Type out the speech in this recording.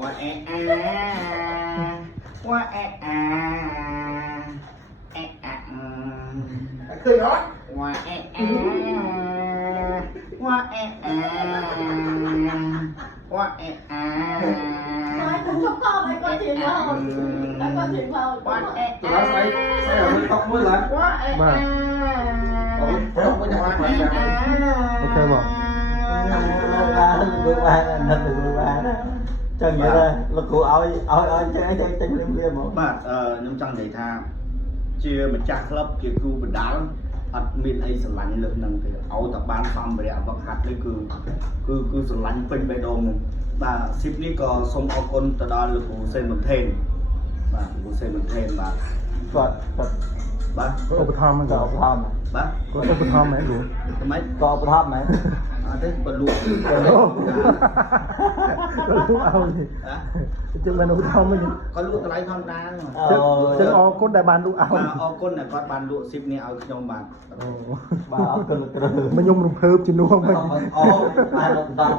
ว่าเอะอาว่าเอะอาเอะอาคือรถว่าเอะอาว่าเอะอาว่าเอะอา Nói cũng không to này con chuyện đâu. Đã con chuyện đâu. ว่าเอะอา Saya harus tak mula. ว่าเอะอา Orang punya ว่า apa เอะ ya? อา โอเคบอก bước ba nên được bước ba chân vậy thôi là cụ ôi chơi chơi liêm liêm một បាទខ្ញុំចង់និយាយថាជាម្ចាស់ក្លឹបជាគ្រូបណ្ដាលអត់មានអីស្រឡាញ់លើកហ្នឹងទេឲ្យតែបានសម្ភារៈវឹកហាត់នេះគឺស្រឡាញ់ពេញបេះដូងហ្នឹងបាទស៊ីបនេះក៏សូមអរគុណទៅដល់លោកគ្រូសេនមន្ថេនបាទលោកគ្រូសេនមន្ថេនបាទ còn còn បាទ ឧបត្ថម្ភហ្នឹង có thom បាទ គាត់ឧបត្ថម្ភមែនលោក ថ្មី có thom này អត់ទេបើលោក អូគាត់លោកឲ្យនេះចឹងមែនឧបត្ថម្ភវិញ គាត់លក់តម្លៃធម្មតាហ្នឹង ចឹងអរគុណដែលបានលោកឲ្យ បាទអរគុណដែលគាត់បានលក់ស៊ីបនេះឲ្យខ្ញុំបាទ អូ bà ở cần មកខ្ញុំរំភើបជំនួសមិញ bà được đọc